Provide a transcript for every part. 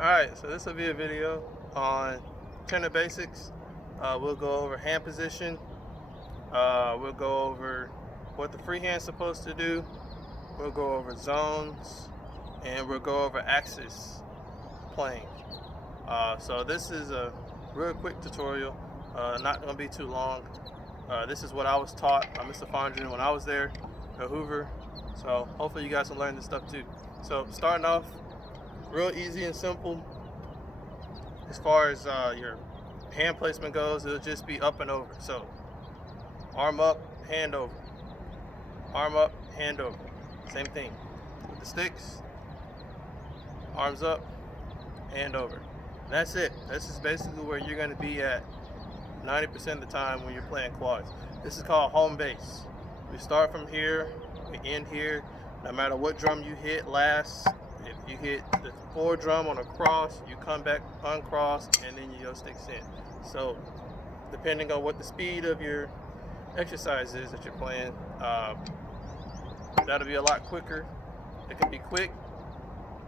Alright, so this will be a video on tenor basics. We'll go over hand position. We'll go over what the free hand's supposed to do. We'll go over zones, and we'll go over axis playing. So this is a real quick tutorial, not going to be too long. This is what I was taught by Mr. Fondren when I was there at Hoover. So hopefully you guys can learn this stuff too. So starting off, real easy and simple. As far as your hand placement goes, it'll just be up and over. So arm up, hand over. Arm up, hand over. Same thing with the sticks. Arms up, hand over. And that's it. This is basically where you're going to be at 90% of the time when you're playing quads. This is called home base. We start from here, we end here. No matter what drum you hit last, if you hit the 4 drum on a cross, you come back uncross and then you go sticks in. So depending on what the speed of your exercise is that you're playing, that'll be a lot quicker. It can be quick,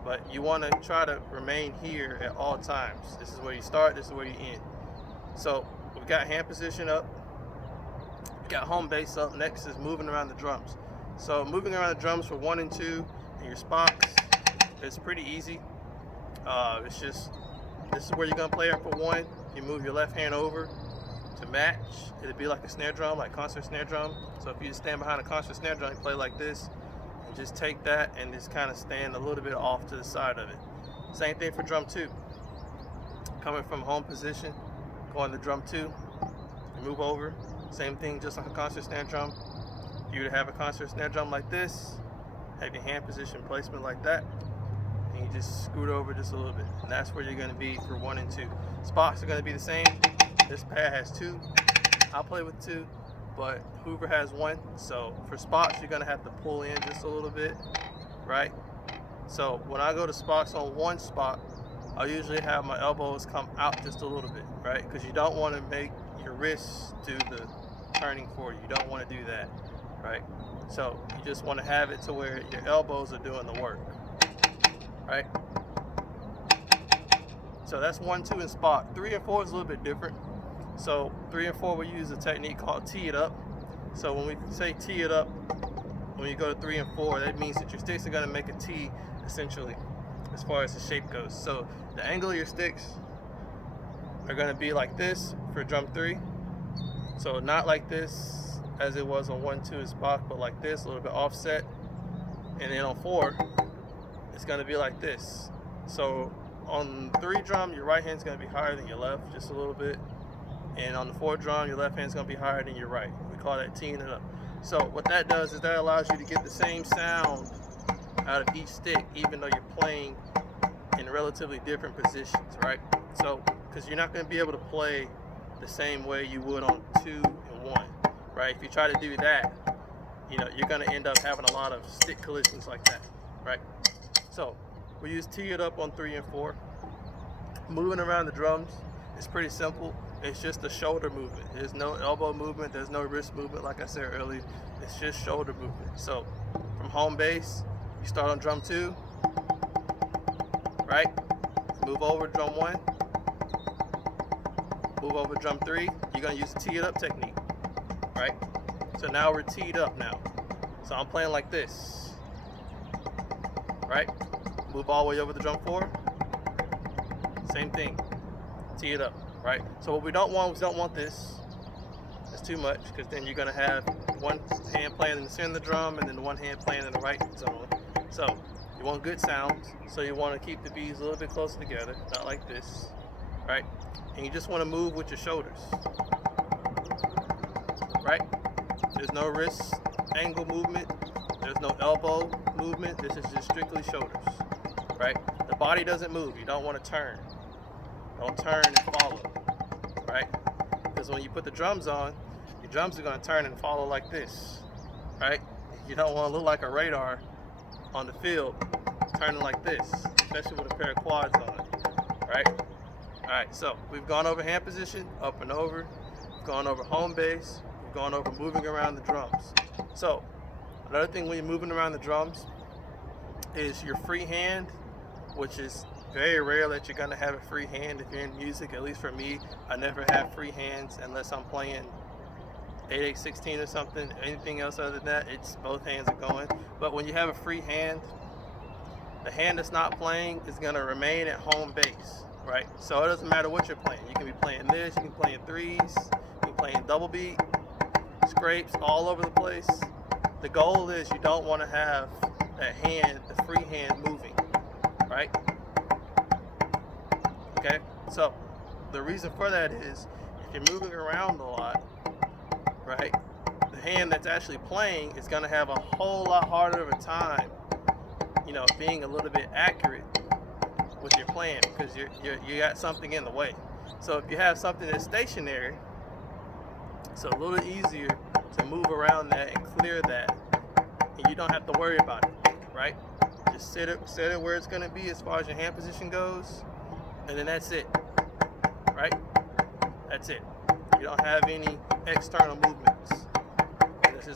but you want to try to remain here at all times. This is where you start, this is where you end. So we've got hand position up, we've got home base up. Next is moving around the drums. So moving around the drums for 1 and 2 and your spots, it's pretty easy. It's just, this is where you're gonna play it for 1. You move your left hand over to match. It'll be like a snare drum, like concert snare drum. So if you just stand behind a concert snare drum, you play like this, and just take that and just kind of stand a little bit off to the side of it. Same thing for drum 2. Coming from home position, going to drum 2, you move over. Same thing, just like a concert snare drum. You would have a concert snare drum like this, have your hand position placement like that, and you just scoot over just a little bit. And that's where you're going to be for 1 and 2. Spots are going to be the same. This pad has 2. I'll play with 2, but Hoover has 1. So for spots, you're going to have to pull in just a little bit, right? So when I go to spots on 1 spot, I usually have my elbows come out just a little bit, right? Because you don't want to make your wrists do the turning for you. You don't want to do that, right? So you just want to have it to where your elbows are doing the work, right? So that's 1, 2 in spot. 3 and 4 is a little bit different. So 3 and 4, we use a technique called tee it up. So when we say tee it up, when you go to 3 and 4, that means that your sticks are going to make a T, essentially, as far as the shape goes. So the angle of your sticks are going to be like this for drum 3. So not like this as it was on 1, 2 in spot, but like this, a little bit offset. And then on 4, it's going to be like this. So on 3 drum, your right hand's going to be higher than your left, just a little bit. And on the 4 drum, your left hand's going to be higher than your right. We call that teeing it up. So what that does is that allows you to get the same sound out of each stick, even though you're playing in relatively different positions, right? So, because you're not going to be able to play the same way you would on 2 and 1, right? If you try to do that, you know, you're going to end up having a lot of stick collisions like that, right? So we use tee it up on 3 and 4. Moving around the drums is pretty simple. It's just a shoulder movement. There's no elbow movement. There's no wrist movement, like I said earlier. It's just shoulder movement. So from home base, you start on drum 2, right? Move over drum 1. Move over drum 3. You're going to use the tee it up technique, right? So now we're teed up now. So I'm playing like this, right? Move all the way over the drum 4. Same thing. Tee it up, right? So what we don't want is this. That's too much, because then you're going to have one hand playing in the center of the drum and then one hand playing in the right zone. So you want good sounds, so you want to keep the beats a little bit closer together, not like this, right? And you just want to move with your shoulders, right? There's no wrist angle movement. There's no elbow movement. This is just strictly shoulders, right? The body doesn't move. You don't want to turn. Don't turn and follow, right? Because when you put the drums on, your drums are going to turn and follow like this, right? You don't want to look like a radar on the field turning like this, especially with a pair of quads on, right? All right, so we've gone over hand position, up and over. We've gone over home base. We've gone over moving around the drums. So another thing when you're moving around the drums is your free hand, which is very rare that you're gonna have a free hand if you're in music. At least for me, I never have free hands unless I'm playing 8/8/16 or something. Anything else other than that, it's both hands are going. But when you have a free hand, the hand that's not playing is gonna remain at home base, right? So it doesn't matter what you're playing. You can be playing this, you can be playing threes, you can be playing double beat, scrapes all over the place. The goal is you don't want to have that hand, the free hand, moving, right? Okay, so the reason for that is if you're moving around a lot, right, the hand that's actually playing is going to have a whole lot harder of a time, you know, being a little bit accurate with your playing because you got something in the way. So if you have something that's stationary, it's a little bit easier to move around that and clear that, and you don't have to worry about it, right? Just set it where it's going to be as far as your hand position goes, and then that's it, right? That's it. You don't have any external movements. That's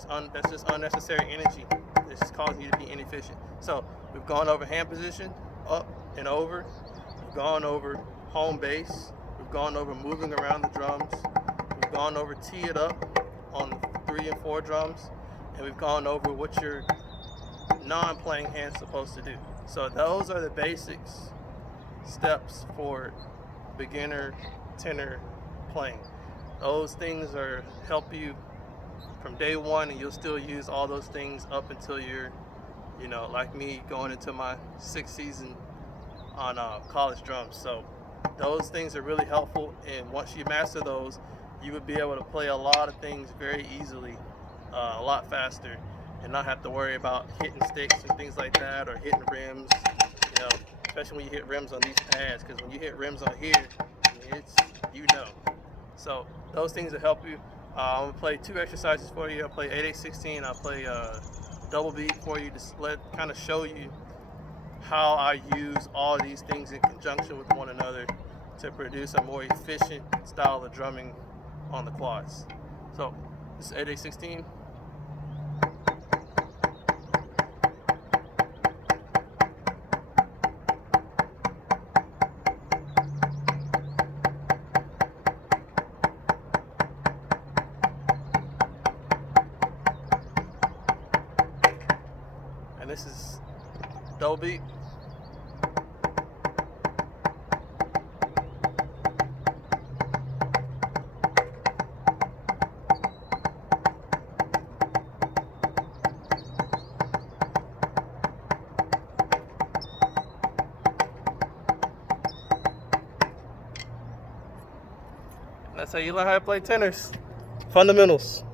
just unnecessary energy. It's just causing you to be inefficient. So we've gone over hand position, up and over. We've gone over home base. We've gone over moving around the drums. We've gone over tee it up on 3 and 4 drums, and we've gone over what your non-playing hand's supposed to do. So those are the basics steps for beginner tenor playing. Those things are help you from day one, and you'll still use all those things up until you're, you know, like me, going into my 6th season on college drums. So those things are really helpful, and once you master those, you would be able to play a lot of things very easily, a lot faster, and not have to worry about hitting sticks and things like that, or hitting rims, you know, especially when you hit rims on these pads, because when you hit rims on here, it's, you know. So those things will help you. I'm gonna play 2 exercises for you. I'll play 8/8/16. I'll play double beat for you to kind of show you how I use all these things in conjunction with one another to produce a more efficient style of drumming on the quads. So this is 8/8/16. And this is double beat. And that's how you learn how to play tenors. Fundamentals.